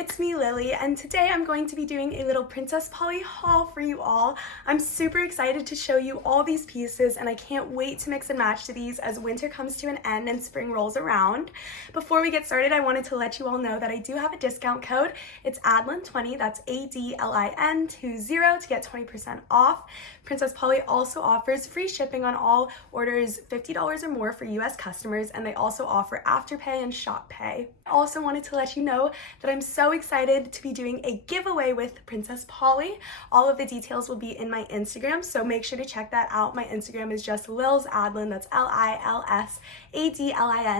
it's me Lily, and today I'm going to be doing a little Princess Polly haul for you all. I'm super excited to show you all these pieces, and I can't wait to mix and match to these as winter comes to an end and spring rolls around. Before we get started, I wanted to let you all know that I do have a discount code. It's ADLIN20, that's ADLIN20 to get 20% off. Princess Polly also offers free shipping on all orders $50 or more for US customers, and they also offer AfterPay and ShopPay. I also wanted to let you know that I'm so excited to be doing a giveaway with Princess Polly. All of the details will be in my Instagram, so make sure to check that out. My Instagram is just LilsAdlin, that's LILSADLIN,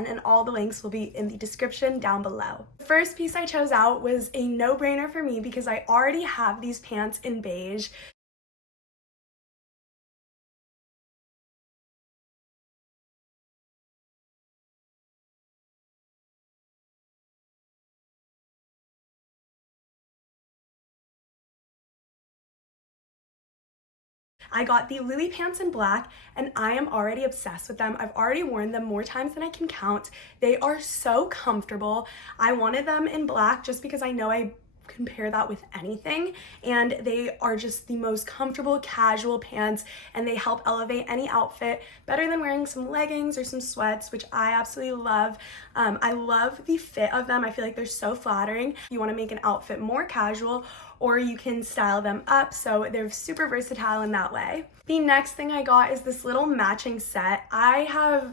and all the links will be in the description down below. The first piece I chose out was a no-brainer for me because I already have these pants in beige. I got the Louis pants in black, and I am already obsessed with them. I've already worn them more times than I can count. They are so comfortable. I wanted them in black just because I know I can pair that with anything, and they are just the most comfortable casual pants, and they help elevate any outfit better than wearing some leggings or some sweats, which I absolutely love. I love the fit of them. I feel like they're so flattering. You want to make an outfit more casual, or you can style them up, so they're super versatile in that way. The next thing I got is this little matching set. I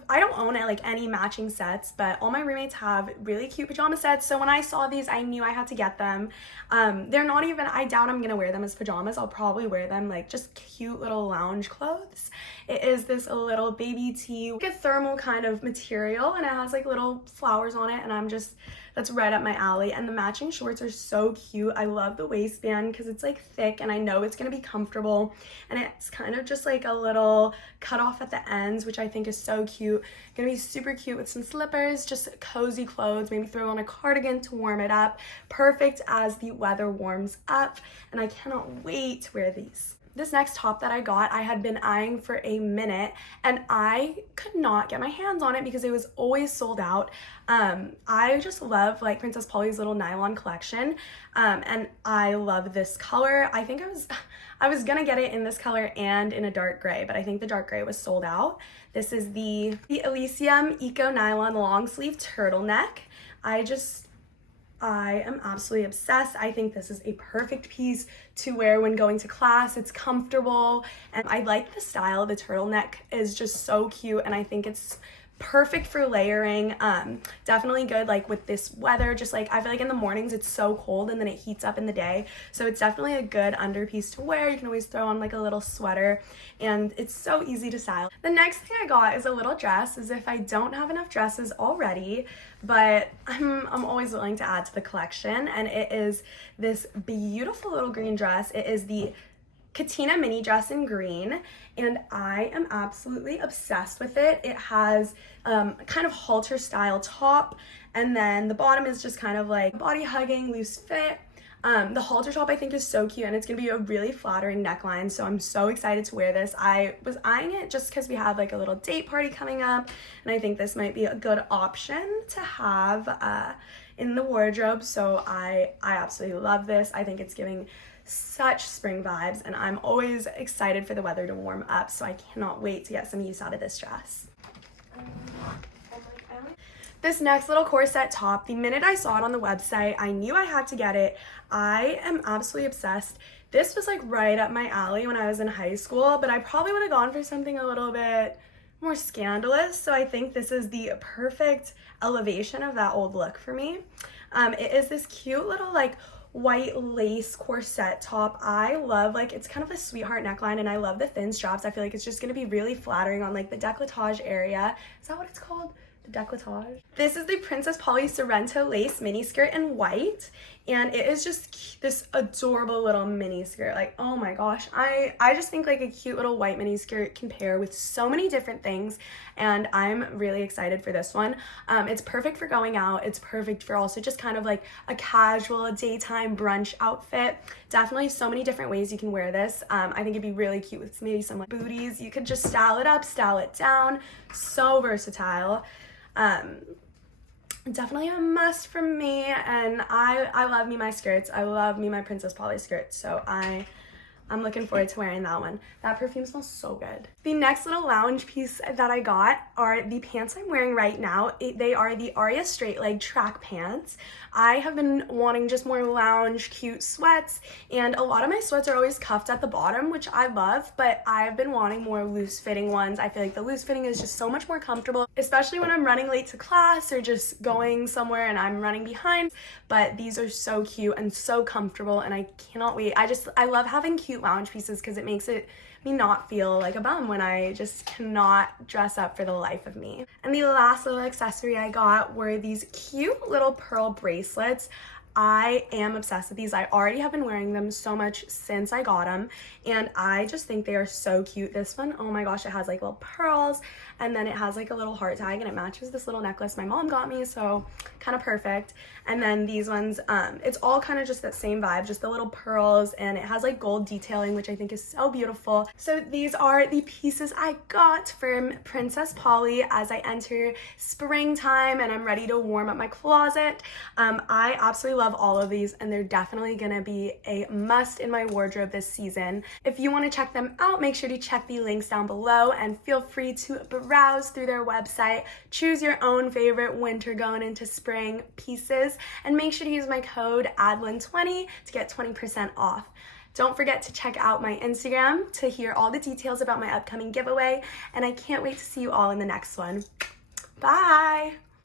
don't own it like any matching sets, but all my roommates have really cute pajama sets, so when I saw these, I knew I had to get them. They're not even, I doubt I'm gonna wear them as pajamas. I'll probably wear them like just cute little lounge clothes. It is this little baby tee, like a thermal kind of material, and it has like little flowers on it, and that's right up my alley. And the matching shorts are so cute. I love the waistband because it's like thick, and I know it's gonna be comfortable, and it's kind of just like a little cut off at the ends, which I think is so cute. Gonna be super cute with some slippers, just cozy clothes, maybe throw on a cardigan to warm it up. Perfect as the weather warms up, and I cannot wait to wear these. This next top that I got, I had been eyeing for a minute, and I could not get my hands on it because it was always sold out. I just love like Princess Polly's little nylon collection, and I love this color. I think I was gonna get it in this color and in a dark gray, but I think the dark gray was sold out. This is the Elysium Eco Nylon Long Sleeve Turtleneck. I am absolutely obsessed. I think this is a perfect piece to wear when going to class. It's comfortable, and I like the style. The turtleneck is just so cute, and I think it's perfect for layering. Definitely good like with this weather. Just like I feel like in the mornings it's so cold and then it heats up in the day, so it's definitely a good underpiece to wear. You can always throw on like a little sweater, and it's so easy to style. The next thing I got is a little dress, as if I don't have enough dresses already, but I'm always willing to add to the collection, and it is this beautiful little green dress. It is the Katina mini dress in green, and I am absolutely obsessed with it. It has kind of halter style top, and then the bottom is just kind of like body hugging, loose fit. The halter top I think is so cute, and it's gonna be a really flattering neckline, so I'm so excited to wear this. I was eyeing it just because we have like a little date party coming up, and I think this might be a good option to have in the wardrobe, so I absolutely love this. I think it's giving such spring vibes, and I'm always excited for the weather to warm up, so I cannot wait to get some use out of this dress. This next little corset top, the minute I saw it on the website, I knew I had to get it. I am absolutely obsessed. This was like right up my alley when I was in high school, but I probably would have gone for something a little bit more scandalous, so I think this is the perfect elevation of that old look for me. It is this cute little like white lace corset top. I love, like, it's kind of a sweetheart neckline, and I love the thin straps. I feel like it's just gonna be really flattering on like the décolletage area. Is that what it's called? Décolletage. This is the Princess Polly Sorrento lace mini skirt in white, and it is just this adorable little mini skirt. Like, oh my gosh, I just think like a cute little white mini skirt can pair with so many different things, and I'm really excited for this one. It's perfect for going out. It's perfect for also just kind of like a casual daytime brunch outfit. Definitely so many different ways you can wear this. I think it'd be really cute with maybe some like booties. You could just style it up, style it down. So versatile. definitely a must from me, and I love me my skirts. I love me my Princess Polly skirts, so I'm looking forward to wearing that one. That perfume smells so good. The next little lounge piece that I got are the pants I'm wearing right now. They are the Aria straight leg track pants. I have been wanting just more lounge, cute sweats, and a lot of my sweats are always cuffed at the bottom, which I love, but I've been wanting more loose fitting ones. I feel like the loose fitting is just so much more comfortable, especially when I'm running late to class or just going somewhere and I'm running behind. But these are so cute and so comfortable, and I cannot wait. I love having cute lounge pieces because it makes me not feel like a bum when I just cannot dress up for the life of me. And the last little accessory I got were these cute little pearl bracelets. I am obsessed with these. I already have been wearing them so much since I got them, and I just think they are so cute. This one, oh my gosh, it has like little pearls, and then it has like a little heart tag, and it matches this little necklace my mom got me, so kind of perfect. And then these ones, it's all kind of just that same vibe, just the little pearls, and it has like gold detailing, which I think is so beautiful. So these are the pieces I got from Princess Polly as I enter springtime and I'm ready to warm up my closet. I absolutely love all of these, and they're definitely gonna be a must in my wardrobe this season. If you want to check them out, make sure to check the links down below and feel free to browse through their website, choose your own favorite winter going into spring pieces, and make sure to use my code ADLIN20 to get 20% off. Don't forget to check out my Instagram to hear all the details about my upcoming giveaway, and I can't wait to see you all in the next one. Bye!